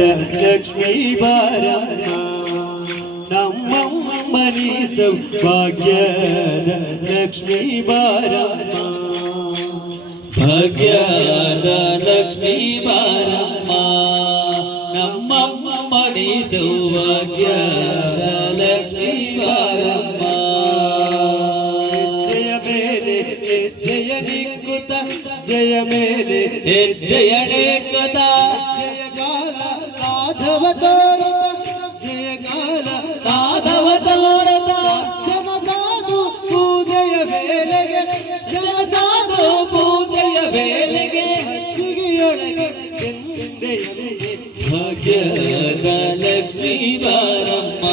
ಲಕ್ಷ್ಮೀ ಬಾರಮ್ಮ ನಮ್ಮಮ್ಮ ನೀ ಸೌಭಾಗ್ಯದ ಲಕ್ಷ್ಮೀ ಬಾರಮ್ಮ ಭಾಗ್ಯದ ಲಕ್ಷ್ಮೀ ಬಾರಮ್ಮ ನಮ್ಮಮ್ಮ ನೀ ಸೌಭಾಗ್ಯದ ಲಕ್ಷ್ಮೀ ಬಾರಮ್ಮ ಜಯ ಮೇಲೆ ಜಯ ನಿಕ್ಕುತ ಜಯ ಮೇಲೆ ಹೆಜ್ಜೆಯಡೆ ಕದಾ ಲಕ್ಷ್ಮೀ ಬಾರಮ್ಮ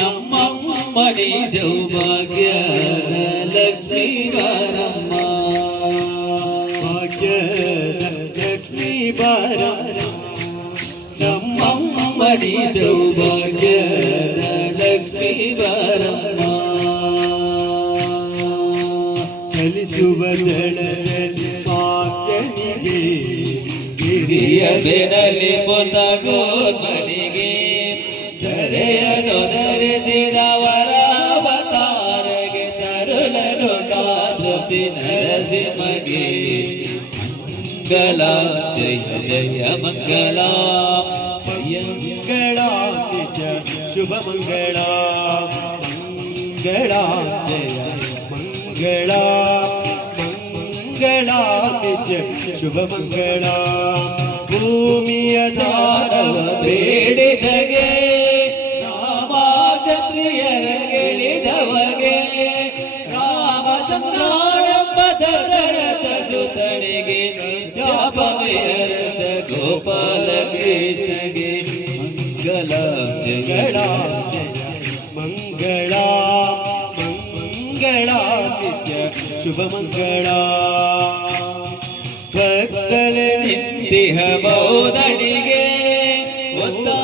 ನಮ್ಮಮ್ಮ ನೀ ಸೌಭಾಗ್ಯದ ಲಕ್ಷ್ಮೀ ಬಾರಮ್ಮ ಭಾಗ್ಯ ಲಕ್ಷ್ಮೀ ಬಾರಮ್ಮ. ನೀ ಸೌಭಾಗ್ಯದ ಲಕ್ಷ್ಮೀ ಬಾರಮ್ಮ. ಚಲಿಸುವ ಜಡದಲ್ಲಿ ಮಾತನಿಗೆ ಹಿರಿಯ ಬೆಡಲಿ ಪುತ ಗೋರ್ಮನಿಗೆ ಧರೆಯನು ಧರಿಸಿದ ವರಾವತಾರಗೆ ತರುಳನು ಕಾದಸಿ ನರಸಿಂಹಗೆ. ಮಂಗಲ, ಜಯ ಜಯ ಮಂಗಲ. ಜಯ ಮಂಗಳ ನಿಜ ಶುಭ ಮಂಗಳ. ಮಂಗಳ ಜಯ ಮಂಗಳ. ಮಂಗಳ ನಿಜ ಶುಭ ಮಂಗಳ. ಭೂಮಿಯ ದಾರವ ಬೇಡಿದಗೆ. ಮಂಗಲ ಜಗಳ ಮಂಗಳ ಮಂಗಳ. ನಿತ್ಯ ಶುಭ ಮಂಗಳ. ಭಕ್ತಲೆ ನಿಂತಿಹ ಬೋಧನಿಗೆ ಮಾಯವೆದ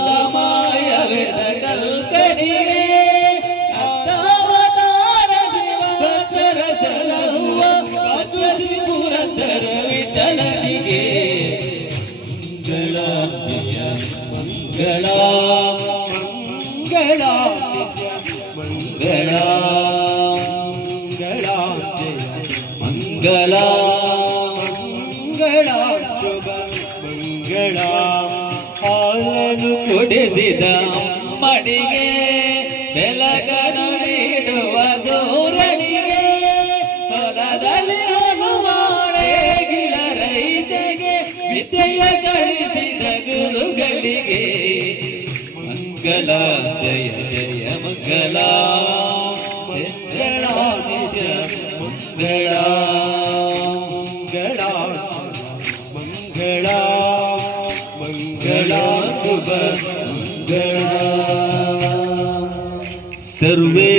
ಮಂಗಳ ಮಂಗಳ ಮಂಗಳ ಮಂಗಳ ಮಂಗಳ ಶುಭ ಮಂಗಳ ಹಾಲನು ಕೊಡಿಸಿದ ಅಮ್ಮನಿಗೆ ಬೆಳಗನು ನೀಡುವ ಸೂರ್ಯನಿಗೆ ಹೊಲದಲ್ಲಿ ಹನುಮಾರೆ ಗಿಳ ರೈತಗೆ ವಿದ್ಯೆಯ ಗುರುಗಳಿಗೆ ಮಂಗಲ ಜಯ ಜಯ ಮಂಗಲ ಮಂಗಳ ನಿಜ ಮಂಗಳ ಮಂಗಳ ಮಂಗಳ ಮಂಗಳ ಶುಭ ಮಂಗಳ ಸರ್ವೇ